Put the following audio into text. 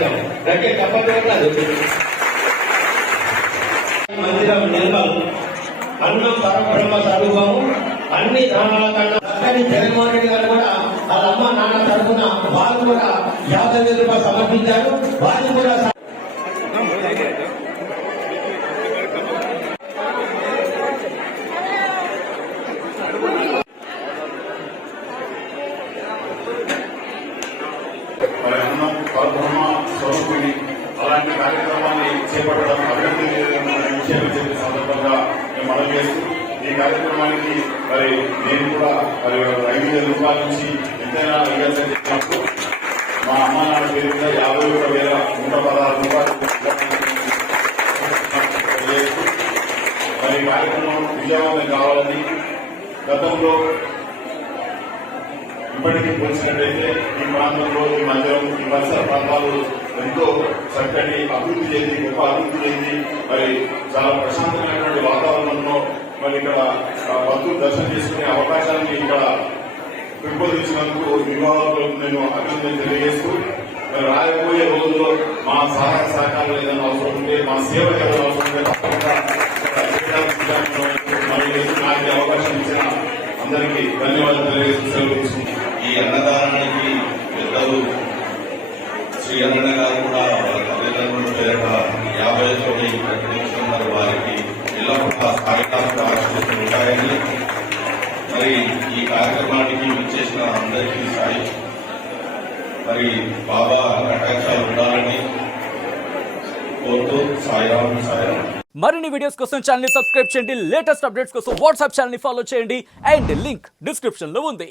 చేద్దాం. గట్టిగా చెప్పలేదు. మందిరం నిర్మల్ అన్నం పరబ్రహ్మ స్వరూపము అన్ని దానాల కన్నా జగన్మోహన్ రెడ్డి గారు కూడా వాళ్ళ అమ్మ నాన్న తరఫున వాళ్ళు కూడా 50,000 రూపాయలు సమర్పించారు. వాళ్ళు కూడా పరబ్రహ్మ స్వరూపిణి అలాంటి కార్యక్రమాన్ని చేపట్టడం అభివృద్ధి విషయం సందర్భంగా మేము మనం చేస్తూ ఈ కార్యక్రమానికి మరి నేను కూడా మరి 5,000 రూపాయల నుంచి ఎంతైనా ఇవ్వాల్సి చెప్పినప్పుడు మా అమ్మ నాన్న పేరు మీద 51,116 రూపాయలు మరి కార్యక్రమం విజయవంతం కావాలని గతంలో ఇప్పటికీ పోల్చినట్లయితే ఈ ప్రాంతంలో ఈ మందిరం ఈ పరిసర ప్రాంతాలు ఎంతో చక్కటి అభివృద్ధి చెంది గొప్ప అభివృద్ధి చెంది మరి చాలా ప్రశాంతమైనటువంటి వాతావరణంలో మరి ఇక్కడ భక్తులు దర్శనం చేసుకునే అవకాశాన్ని ఇక్కడ పెంపొందించినందుకు నిర్వాహకులకు నేను అభినందన తెలియజేస్తూ మరి రాబోయే రోజుల్లో మా సహాయ సహకారాలు ఏదైనా అవసరం ఉంటే మా సేవ ఏదైనా అవసరం ఉంటే తప్పకుండా నాకు అవకాశం ఇచ్చిన అందరికీ ధన్యవాదాలు తెలియజేస్తూ ఈ అన్నదానానికి పెద్దలు శ్రీ అన్న గారు కూడా వాళ్ళ తల్లిదండ్రుల పేరిట 50,000 ప్రకటించుకున్నారు. వారికి ఎల్లప్పుడూ సాయినాథ్ ఆశీస్సులు ఉంటాయని మరి ఈ కార్యక్రమానికి విచ్చేసిన అందరికీ సాయి మరి బాబా కటాక్షాలు ఉండాలని కోరుతూ సాయిరాం సాయిరాం. మరిన్ని వీడియోస్ కోసం ఛానల్ ని సబ్స్క్రైబ్ చేయండి. లేటెస్ట్ అప్డేట్స్ కోసం వాట్సాప్ ఛానల్ ని ఫాలో చేయండి. అండ్ లింక్ డిస్క్రిప్షన్ లో ఉంది.